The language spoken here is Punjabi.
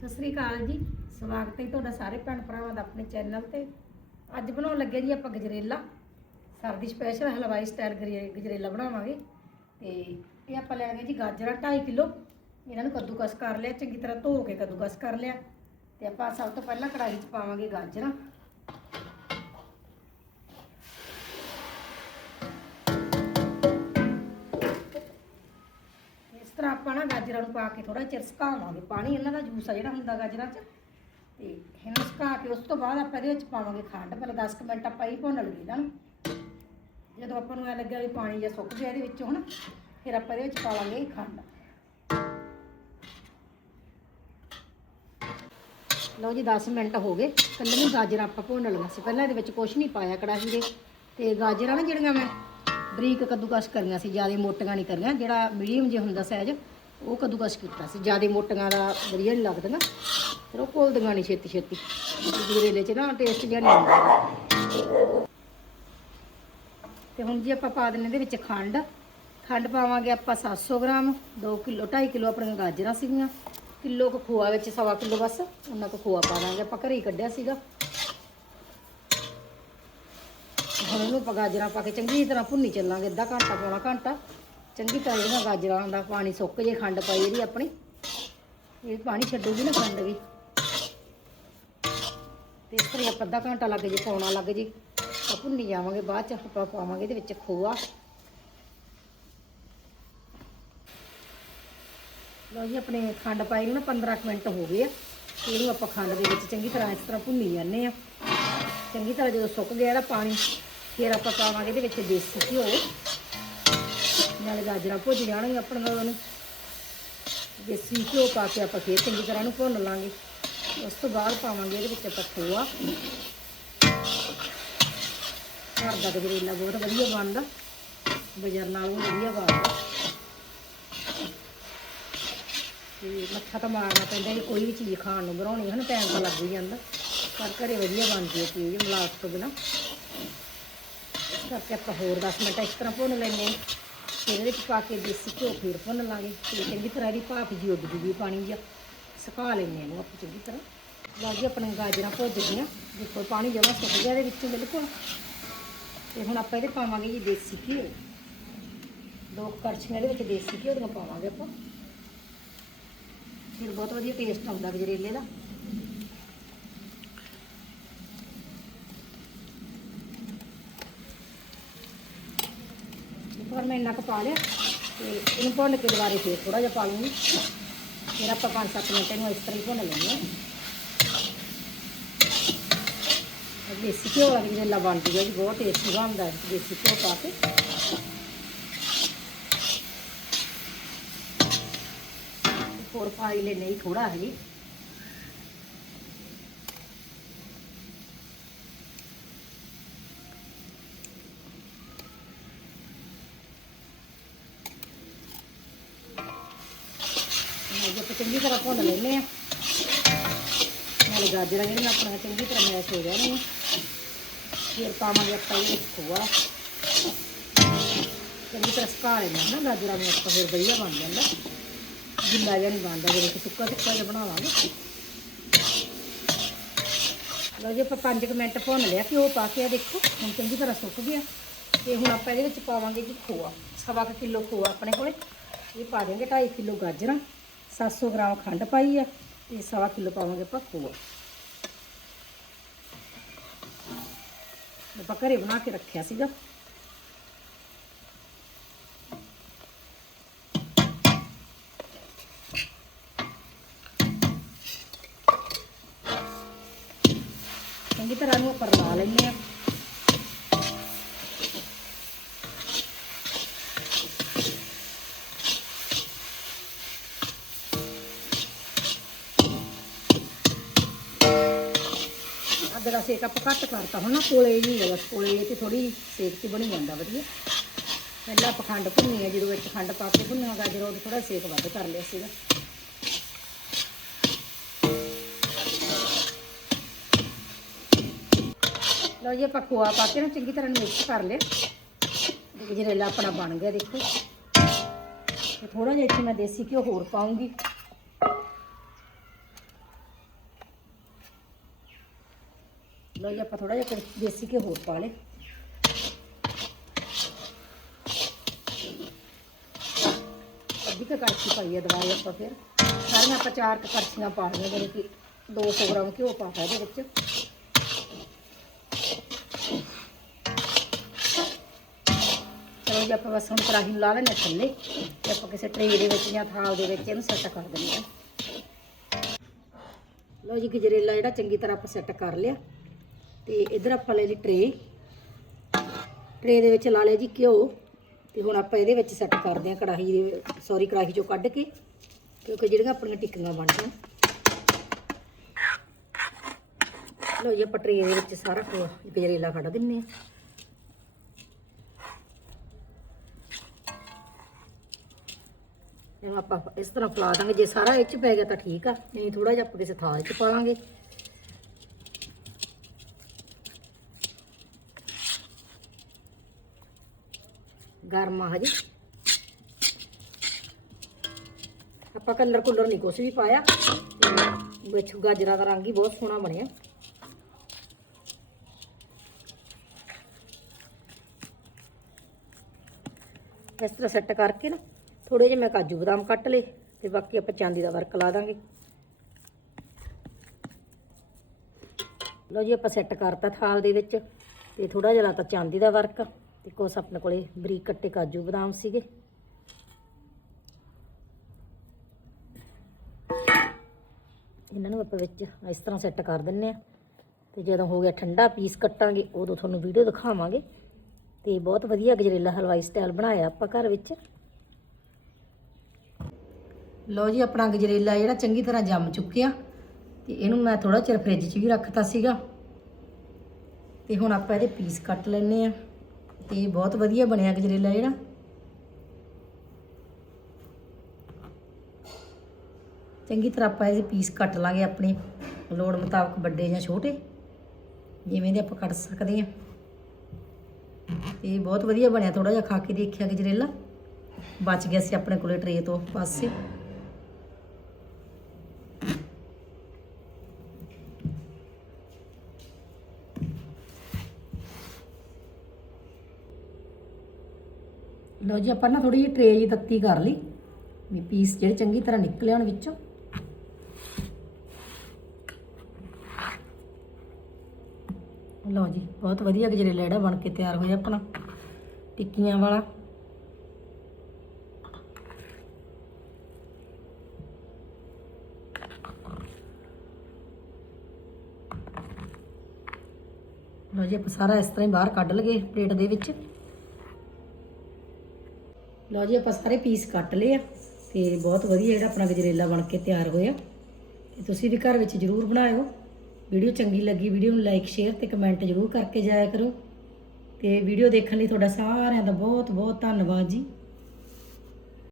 ਸਤਿ ਸ੍ਰੀ ਅਕਾਲ ਜੀ। ਸਵਾਗਤ ਹੈ ਤੁਹਾਡਾ ਸਾਰੇ ਭੈਣ ਭਰਾਵਾਂ ਦਾ ਆਪਣੇ ਚੈਨਲ ਤੇ। ਅੱਜ ਬਣਾਉਣ ਲੱਗੇ ਜੀ ਆਪਾਂ ਗਜਰੇਲਾ। ਸਰਦੀ ਸਪੈਸ਼ਲ ਹਲਵਾਈ ਸਟਾਈਲ ਗਜਰੇ- ਗਜਰੇਲਾ ਬਣਾਵਾਂਗੇ। ਤੇ ਇਹ ਆਪਾਂ ਲੈ ਲੈਣਗੇ ਜੀ ਗਾਜਰਾਂ 2.5 ਕਿਲੋ। ਇਹਨਾਂ ਨੂੰ ਕੱਦੂਕਸ ਕਰ ਲਿਆ, ਚੰਗੀ ਤਰ੍ਹਾਂ ਧੋ ਕੇ ਕੱਦੂਕਸ ਕਰ ਲਿਆ। ਤੇ ਆਪਾਂ ਸਭ ਤੋਂ ਪਹਿਲਾਂ ਕੜਾਹੀ 'ਚ ਪਾਵਾਂਗੇ ਗਾਜਰਾਂ। ਤਰ੍ਹਾਂ ਆਪਾਂ ਨਾ ਗਾਜਰਾਂ ਨੂੰ ਪਾ ਕੇ ਥੋੜਾ ਚਿਰ ਸੁਕਾਵਾਂਗੇ। ਪਾਣੀ ਇਹਨਾਂ ਦਾ ਜੂਸ ਆ ਜਿਹੜਾ ਹੁੰਦਾ ਗਾਜਰਾਂ 'ਚ। ਤੇ ਇਹਨੂੰ ਸੁਕਾ ਕੇ ਉਸ ਤੋਂ ਬਾਅਦ ਆਪਾਂ ਇਹਦੇ ਵਿੱਚ ਪਾਵਾਂਗੇ ਖੰਡ। ਪਹਿਲਾਂ 10 ਕੁ ਮਿੰਟ ਆਪਾਂ ਹੀ ਭੁੰਨ ਲਈਏ ਇਹਨਾਂ ਨੂੰ। ਜਦੋਂ ਆਪਾਂ ਨੂੰ ਐ ਲੱਗਿਆ ਵੀ ਪਾਣੀ ਜਾਂ ਸੁੱਕ ਗਿਆ ਇਹਦੇ ਵਿੱਚੋਂ ਹੁਣ ਫਿਰ ਆਪਾਂ ਇਹਦੇ ਵਿੱਚ ਪਾਵਾਂਗੇ ਖੰਡ। ਲਓ ਜੀ 10 ਮਿੰਟ ਹੋ ਗਏ। ਕੱਲੀਆਂ ਗਾਜਰਾਂ ਆਪਾਂ ਭੁੰਨ ਲਈਆਂ ਸੀ। ਪਹਿਲਾਂ ਇਹਦੇ ਵਿੱਚ ਕੁਝ ਨਹੀਂ ਪਾਇਆ ਕੜਾਹੀ ਦੇ। ਤੇ ਗਾਜਰਾਂ ਨਾ ਜਿਹੜੀਆਂ ਮੈਂ ਬਰੀਕ ਕੱਦੂਕਸ ਕਰੀਆਂ ਸੀ, ਜ਼ਿਆਦਾ ਮੋਟੀਆਂ ਨਹੀਂ ਕਰੀਆਂ, ਜਿਹੜਾ ਮੀਡੀਅਮ ਜੇ ਹੁੰਦਾ ਸਾਈਜ਼ ਉਹ ਕੱਦੂਕਸ ਕੀਤਾ ਸੀ। ਜ਼ਿਆਦਾ ਮੋਟੀਆਂ ਦਾ ਵਧੀਆ ਨਹੀਂ ਲੱਗਦਾ ਨਾ, ਫਿਰ ਉਹ ਘੁਲਦੀਆਂ ਨਹੀਂ ਛੇਤੀ ਛੇਤੀ। ਗਰੇਲੇ 'ਚ ਨਾ ਟੇਸਟ ਜਿਹਾ ਨਹੀਂ ਆਉਂਦਾ। ਤੇ ਹੁਣ ਜੀ ਆਪਾਂ ਪਾ ਦਿੰਨੇ ਇਹਦੇ ਵਿੱਚ ਖੰਡ। ਖੰਡ ਪਾਵਾਂਗੇ ਆਪਾਂ 700 ਗ੍ਰਾਮ 2 ਕਿਲੋ 2.5 ਕਿਲੋ ਆਪਣੀਆਂ ਗਾਜਰਾਂ ਸੀਗੀਆਂ। ਕਿਲੋ ਕੁ ਖੋਆ ਵਿੱਚ, ਸਵਾ ਕਿਲੋ ਬਸ, ਉਹਨਾਂ ਕੁ ਖੋਆ ਪਾ ਦਾਂਗੇ। ਆਪਾਂ ਘਰੇ ਹੀ ਕੱਢਿਆ ਸੀਗਾ। ਹੁਣ ਇਹਨੂੰ ਆਪਾਂ ਗਾਜਰਾਂ ਪਾ ਕੇ ਚੰਗੀ ਤਰ੍ਹਾਂ ਭੁੰਨੀ ਚੱਲਾਂਗੇ, ਅੱਧਾ ਘੰਟਾ ਪੌਣਾ ਘੰਟਾ। ਚੰਗੀ ਤਰ੍ਹਾਂ ਇਹਨਾਂ ਗਾਜਰਾਂ ਦਾ ਪਾਣੀ ਸੁੱਕ ਜੇ, ਖੰਡ ਪਾਈ ਇਹਦੀ ਆਪਣੀ। ਇਹ ਪਾਣੀ ਛੱਡੂਗੀ ਨਾ ਖੰਡ ਵੀ। ਤੇ ਇਸ ਤਰ੍ਹਾਂ ਆਪਾਂ ਅੱਧਾ ਘੰਟਾ ਲੱਗ ਜੇ, ਪੌਣਾ ਲੱਗ ਜੇ। ਆਪਾਂ ਭੁੰਨੀ ਜਾਵਾਂਗੇ, ਬਾਅਦ ਚ ਆਪਾਂ ਪਾਵਾਂਗੇ ਇਹਦੇ ਵਿੱਚ ਖੋਆ। ਲਓ ਜੀ, ਆਪਣੇ ਖੰਡ ਪਾਈ ਨੂੰ ਨਾ 15 ਕੁ ਮਿੰਟ ਹੋ ਗਏ ਆ। ਇਹਨੂੰ ਆਪਾਂ ਖੰਡ ਦੇ ਵਿੱਚ ਚੰਗੀ ਤਰ੍ਹਾਂ ਇਸ ਤਰ੍ਹਾਂ ਭੁੰਨੀ ਜਾਂਦੇ ਆ। ਚੰਗੀ ਤਰ੍ਹਾਂ ਜਦੋਂ ਸੁੱਕ ਗਿਆ ਇਹਦਾ ਪਾਣੀ ਫਿਰ ਆਪਾਂ ਪਾਵਾਂਗੇ ਇਹਦੇ ਵਿੱਚ ਦੇਸੀ ਘਿਓ। ਨਾਲੇ ਗਾਜਰਾਂ ਭੁੱਜ ਜਾਣਗੀਆਂ ਆਪਣੀਆਂ ਉਹਨੂੰ। ਦੇਸੀ ਘਿਓ ਪਾ ਕੇ ਆਪਾਂ ਫੇਰ ਚੰਗੀ ਤਰ੍ਹਾਂ ਨੂੰ ਭੁੰਨ ਲਾਂਗੇ। ਉਸ ਤੋਂ ਬਾਅਦ ਪਾਵਾਂਗੇ ਇਹਦੇ ਵਿੱਚ ਆਪਾਂ ਖੋਆ। ਘਰ ਦਾ ਗਜਰੇਲਾ ਬਹੁਤ ਵਧੀਆ ਬਣਦਾ। ਬਾਜ਼ਾਰ ਨਾਲੋਂ ਵਧੀਆ ਬਣਦਾ। ਤੇ ਮੱਥਾ ਤਾਂ ਮਾਰਨਾ ਪੈਂਦਾ ਜੇ ਕੋਈ ਵੀ ਚੀਜ਼ ਖਾਣ ਨੂੰ ਬਣਾਉਣੀ ਹੈ ਨਾ, ਟਾਈਮ ਤਾਂ ਲੱਗ ਹੀ ਜਾਂਦਾ। ਪਰ ਘਰੇ ਵਧੀਆ ਬਣਦੀ ਹੈ ਚੀਜ਼, ਮਿਲਾਵਟ ਤੋਂ ਬਿਨਾ। ਕਰਕੇ ਆਪਾਂ ਹੋਰ 10 ਮਿੰਟ ਇਸ ਤਰ੍ਹਾਂ ਭੁੰਨ ਲੈਂਦੇ ਹਾਂ। ਫਿਰ ਇਹਦੇ ਵਿੱਚ ਪਾ ਕੇ ਦੇਸੀ ਘਿਓ ਫਿਰ ਭੁੰਨ ਲਾਂਗੇ। ਤੇ ਚੰਗੀ ਤਰ੍ਹਾਂ ਇਹਦੀ ਭਾਪ ਜੀ ਉੱਡ ਜੂਗੀ ਪਾਣੀ ਜਿਹਾ ਸੁਕਾ ਲੈਂਦੇ ਹਾਂ ਇਹਨੂੰ ਆਪਾਂ ਚੰਗੀ ਤਰ੍ਹਾਂ। ਲਓ ਜੀ ਆਪਣੇ ਗਾਜਰਾਂ ਭੁੱਜ ਗਈਆਂ। ਦੇਖੋ, ਪਾਣੀ ਜਮਾ ਸੁੱਕ ਗਿਆ ਇਹਦੇ ਵਿੱਚੋਂ ਬਿਲਕੁਲ। ਤੇ ਹੁਣ ਆਪਾਂ ਇਹਦੇ ਪਾਵਾਂਗੇ ਜੀ ਦੇਸੀ ਘਿਓ। ਦੋ ਕੁ ਕੜਛੀਆਂ ਇਹਦੇ ਵਿੱਚ ਦੇਸੀ ਘਿਓ ਦੀਆਂ ਪਾਵਾਂਗੇ ਆਪਾਂ। ਫਿਰ ਬਹੁਤ ਵਧੀਆ ਟੇਸਟ ਆਉਂਦਾ ਗਜਰੇਲੇ ਦਾ। ਇੱਕ ਮੈਂ ਇੰਨਾ ਕੁ ਪਾ ਲਿਆ ਤੇ ਇਹਨੂੰ ਭੁੰਨ ਕੇ ਦੁਬਾਰੇ ਫੇਰ ਥੋੜਾ ਜਿਹਾ ਪਾ ਲੂੰਗੀ। ਫਿਰ ਆਪਾਂ 5-7 ਮਿੰਟ ਇਹਨੂੰ ਇਸ ਤਰ੍ਹਾਂ ਹੀ ਭੁੰਨ ਲੈਂਦੇ ਹਾਂ। ਦੇਸੀ ਘਿਓ ਵਾਲਾ ਗਜਰੇਲਾ ਬਣਦੀ ਹੈ ਜੀ, ਬਹੁਤ ਟੇਸਟੀ ਬਣਦਾ ਹੈ, ਦੇਸੀ ਘਿਓ ਪਾ ਕੇ। ਹੋਰ ਪਾ ਹੀ ਲੈਣੇ ਥੋੜਾ ਹੈ ਜੀ ਜੇ ਚੰਗੀ ਤਰ੍ਹਾਂ ਭੁੰਨ ਲੈਨੇ ਆ ਨਾਲੇ ਗਾਜਰਾਂ ਜਿਹੜੀਆਂ ਆਪਣੀਆਂ ਚੰਗੀ ਤਰ੍ਹਾਂ ਮੈਸ਼ ਹੋ ਜਾਣਗੀਆਂ। ਫਿਰ ਪਾਵਾਂਗੇ ਆਪਾਂ ਇਹ ਖੋਆ। ਚੰਗੀ ਤਰ੍ਹਾਂ ਸੁਕਾ ਲੈਣਾ ਨਾ, ਗਾਜਰਾਂ ਨੂੰ ਆਪਾਂ ਫਿਰ ਵਧੀਆ ਬਣ ਜਾਂਦਾ। ਗਿੱਲਾ ਜਿਹਾ ਨਹੀਂ ਬਣਦਾ, ਜਦੋਂ ਸੁੱਕਾ ਸੁੱਕਾ ਜਿਹਾ ਬਣਾਵਾਂਗੇ। ਲਓ ਜੀ, ਆਪਾਂ 5 ਮਿੰਟ ਭੁੰਨ ਲਿਆ ਕਿ ਉਹ ਪਾ ਕੇ ਆ ਦੇਖੋ, ਹੁਣ ਚੰਗੀ ਤਰ੍ਹਾਂ ਸੁੱਕ ਗਿਆ। ਤੇ ਹੁਣ ਆਪਾਂ ਇਹਦੇ ਵਿੱਚ ਪਾਵਾਂਗੇ ਕਿ ਖੋਆ, ਸਵਾ ਕੁ ਕਿਲੋ ਖੋਆ ਆਪਣੇ ਕੋਲੇ। ਇਹ ਪਾ ਦੇਵਾਂਗੇ 2.5 ਕਿਲੋ ਗਾਜਰਾਂ 700 ਗ੍ਰਾਮ ਖੰਡ ਪਾਈ ਆ ਤੇ ਸਵਾ ਕਿਲੋ ਪਾਵਾਂਗੇ ਆਪਾਂ ਖੋਆ ਆਪਾਂ ਘਰੇ ਬਣਾ ਕੇ ਰੱਖਿਆ ਸੀਗਾ। ਚੰਗੀ ਤਰ੍ਹਾਂ ਨੂੰ ਆਪਾਂ ਰਲਾ ਲੈਂਦੇ ਆ। ਅੱਗ ਦਾ ਸੇਕ ਆਪਾਂ ਘੱਟ ਕਰਤਾ, ਹੁਣ ਨਾ ਕੋਲੇ ਨਹੀਂ ਹੈ ਬਸ ਕੋਲੇ ਤੇ ਥੋੜੀ ਸੇਕ 'ਚ ਬਣੀ ਜਾਂਦਾ ਵਧੀਆ। ਪਹਿਲਾਂ ਆਪਾਂ ਖੰਡ ਭੁੰਨੀ ਆ, ਜਦੋਂ ਵਿੱਚ ਖੰਡ ਪਾ ਕੇ ਭੁੰਨਿਆ ਗਾਜਰ ਉਹ ਥੋੜਾ ਸੇਕ ਵੱਧ ਕਰ ਲਿਆ ਸੀਗਾ। ਲਓ ਜੀ, ਆਪਾਂ ਖੋਆ ਪਾ ਕੇ ਨਾ ਚੰਗੀ ਤਰ੍ਹਾਂ ਮਿਕਸ ਕਰ ਲਿਆ। ਗਜਰੇਲਾ ਆਪਣਾ ਬਣ ਗਿਆ, ਦੇਖੋ। ਤੇ ਥੋੜਾ ਜਿਹਾ ਇੱਥੇ ਮੈਂ ਦੇਸੀ ਘਿਓ ਹੋਰ ਪਾਉਂਗੀ। ਲਓ ਜੀ, ਆਪਾਂ ਥੋੜਾ ਜਿਹਾ ਦੇਸੀ ਘਿਓ ਹੋਰ ਪਾ ਲੇ ਅੱਧੀ ਕੁ ਕੜਛੀ ਪਾਈ ਹੈ ਦੁਬਾਰੇ ਆਪਾਂ ਫਿਰ। ਸਾਰੀਆਂ ਆਪਾਂ ਚਾਰ ਕੁ ਕੜਛੀਆਂ ਪਾ ਲਈਆਂ ਜਿਹੜੇ ਕਿ 200 ਗ੍ਰਾਮ ਘਿਓ ਪਾਤਾ ਇਹਦੇ ਵਿੱਚ। ਚਲੋ ਜੀ, ਆਪਾਂ ਬਸ ਹੁਣ ਕੜਾਹੀ ਨੂੰ ਲਾ ਲੈਣੇ ਥੱਲੇ ਤੇ ਆਪਾਂ ਕਿਸੇ ਟਰੇ ਦੇ ਵਿੱਚ ਜਾਂ ਥਾਲ ਦੇ ਵਿੱਚ ਇਹਨੂੰ ਸੈੱਟ ਕਰ ਦਿੰਦੇ ਹਾਂ। ਲਓ ਜੀ, ਗਜਰੇਲਾ ਜਿਹੜਾ ਚੰਗੀ ਤਰ੍ਹਾਂ ਆਪਾਂ ਸੈੱਟ ਕਰ ਲਿਆ। ਤੇ ਇਧਰ ਆਪਾਂ ਲੈ ਲਈ ਟਰੇ ਟਰੇ ਦੇ ਵਿੱਚ ਲਾ ਲਿਆ ਜੀ ਘਿਓ। ਤੇ ਹੁਣ ਆਪਾਂ ਇਹਦੇ ਵਿੱਚ ਸੈੱਟ ਕਰਦੇ ਹਾਂ ਕੜਾਹੀ ਦੇ ਸੌਰੀ ਕੜਾਹੀ ਚੋਂ ਕੱਢ ਕੇ, ਕਿਉਂਕਿ ਜਿਹੜੀਆਂ ਆਪਣੀਆਂ ਟਿੱਕੀਆਂ ਬਣਦੀਆਂ। ਜਾਣ ਜੀ, ਆਪਾਂ ਟਰੇ ਦੇ ਵਿੱਚ ਸਾਰਾ ਗਜਰੇਲਾ ਕੱਢ ਦਿੰਨੇ ਆ ਇਹਨੂੰ ਆਪਾਂ ਇਸ ਤਰ੍ਹਾਂ ਫਲਾ ਦਾਂਗੇ। ਜੇ ਸਾਰਾ ਇਹ ਚ ਪੈ ਗਿਆ ਤਾਂ ਠੀਕ ਆ, ਨਹੀਂ ਥੋੜਾ ਜਿਹਾ ਆਪਾਂ ਕਿਸੇ ਥਾਲ 'ਚ ਪਾ ਲਾਂਗੇ। ਗਰਮ ਆ ਹਜੇ। ਆਪਾਂ ਕਲਰ ਕੁਲਰ ਨਹੀਂ ਕੁਛ ਵੀ ਪਾਇਆ। ਵਿੱਚ ਗਾਜਰਾਂ ਦਾ ਰੰਗ ਹੀ ਬਹੁਤ ਸੋਹਣਾ ਬਣਿਆ। ਇਸ ਤਰ੍ਹਾਂ ਸੈੱਟ ਕਰਕੇ ਨਾ ਥੋੜੇ ਜਿਹੇ ਮੈਂ ਕਾਜੂ ਬਦਾਮ ਕੱਟ ਲਏ ਤੇ ਬਾਕੀ ਆਪਾਂ ਚਾਂਦੀ ਦਾ ਵਰਕ ਲਾ ਦਾਂਗੇ। ਲਓ ਜੀ, ਆਪਾਂ ਸੈੱਟ ਕਰਤਾ ਥਾਲ ਦੇ ਵਿੱਚ ਤੇ ਥੋੜਾ ਜਿਹਾ ਲਾਤਾ ਚਾਂਦੀ ਦਾ ਵਰਕ। ਤੇ ਕੁਛ ਆਪਣੇ ਕੋਲੇ ਬਰੀਕ ਕੱਟੇ ਕਾਜੂ ਬਦਾਮ ਸੀਗੇ। ਇਹਨਾਂ ਨੂੰ ਆਪਾਂ ਵਿੱਚ ਇਸ ਤਰ੍ਹਾਂ ਸੈੱਟ ਕਰ ਦਿੰਨੇ ਆ ਤੇ ਜਦੋਂ ਹੋ ਗਿਆ ਠੰਡਾ ਪੀਸ ਕੱਟਾਂਗੇ, ਉਦੋਂ ਤੁਹਾਨੂੰ ਵੀਡੀਓ ਦਿਖਾਵਾਂਗੇ। ਤੇ ਬਹੁਤ ਵਧੀਆ ਗਜਰੇਲਾ ਹਲਵਾਈ ਸਟਾਈਲ ਬਣਾਇਆ ਆਪਾਂ ਘਰ ਵਿੱਚ। ਲਓ ਜੀ, ਆਪਣਾ ਗਜਰੇਲਾ ਜਿਹੜਾ ਚੰਗੀ ਤਰ੍ਹਾਂ ਜੰਮ ਚੁੱਕਿਆ। ਤੇ ਇਹਨੂੰ ਮੈਂ ਥੋੜਾ ਚਿਰ ਫ੍ਰਿਜ 'ਚ ਵੀ ਰੱਖਤਾ ਸੀਗਾ। ਤੇ ਹੁਣ ਆਪਾਂ ਇਹਦੇ ਪੀਸ ਕੱਟ ਲੈਨੇ ਆ ਤੇ ਬਹੁਤ ਵਧੀਆ ਬਣਿਆ ਗਜਰੇਲਾ ਜਿਹੜਾ। ਚੰਗੀ ਤਰ੍ਹਾਂ ਆਪਾਂ ਇਹਦੇ ਪੀਸ ਕੱਟ ਲਾਂਗੇ ਆਪਣੀ ਲੋੜ ਮੁਤਾਬਕ ਵੱਡੇ ਜਾਂ ਛੋਟੇ। ਜਿਵੇਂ ਦੇ ਆਪਾਂ ਕੱਟ ਸਕਦੇ ਆ ਤੇ ਬਹੁਤ ਵਧੀਆ ਬਣਿਆ ਥੋੜਾ ਜਿਹਾ ਖਾ ਕੇ ਦੇਖਿਆ ਗਜਰੇਲਾ। ਬਚ ਗਿਆ ਸੀ ਆਪਣੇ ਕੋਲੇ ਟਰੇ ਤੋਂ ਪਾਸੇ। ਲਓ ਜੀ, ਆਪਾਂ ਨਾ ਥੋੜੀ ਜਿਹੀ ਟਰੇ ਜਿਹੀ ਤੱਤੀ ਕਰ ਲਈ। ਵੀ ਪੀਸ ਜਿਹੜੇ ਚੰਗੀ ਤਰ੍ਹਾਂ ਨਿਕਲੇ ਹੁਣ ਵਿੱਚੋਂ। ਲਓ ਜੀ, ਬਹੁਤ ਵਧੀਆ ਗਜਰੇਲਾ ਜਿਹੜਾ ਬਣ ਕੇ ਤਿਆਰ ਹੋਇਆ ਆਪਣਾ, ਟਿੱਕੀਆਂ ਵਾਲਾ। ਲਓ ਜੀ, ਆਪਾਂ ਸਾਰਾ ਇਸ ਤਰ੍ਹਾਂ ਹੀ ਬਾਹਰ ਕੱਢ ਲਗੇ ਪਲੇਟ ਦੇ ਵਿੱਚ। ਲਓ ਜੀ, ਆਪਾਂ ਸਾਰੇ ਪੀਸ ਕੱਟ ਲਏ ਆ ਤੇ ਬਹੁਤ ਵਧੀਆ ਜਿਹੜਾ ਆਪਣਾ ਗਜਰੇਲਾ ਬਣ ਕੇ ਤਿਆਰ ਹੋਇਆ। ਤੇ ਤੁਸੀਂ ਵੀ ਘਰ ਵਿੱਚ ਜ਼ਰੂਰ ਬਣਾਇਓ। ਵੀਡੀਓ ਚੰਗੀ ਲੱਗੀ, ਵੀਡੀਓ ਨੂੰ ਲਾਈਕ ਸ਼ੇਅਰ ਤੇ ਕਮੈਂਟ ਜ਼ਰੂਰ ਕਰਕੇ ਜਾਇਆ ਕਰੋ। ਤੇ ਵੀਡੀਓ ਦੇਖਣ ਲਈ ਤੁਹਾਡਾ ਸਾਰਿਆਂ ਦਾ ਬਹੁਤ ਬਹੁਤ ਧੰਨਵਾਦ ਜੀ।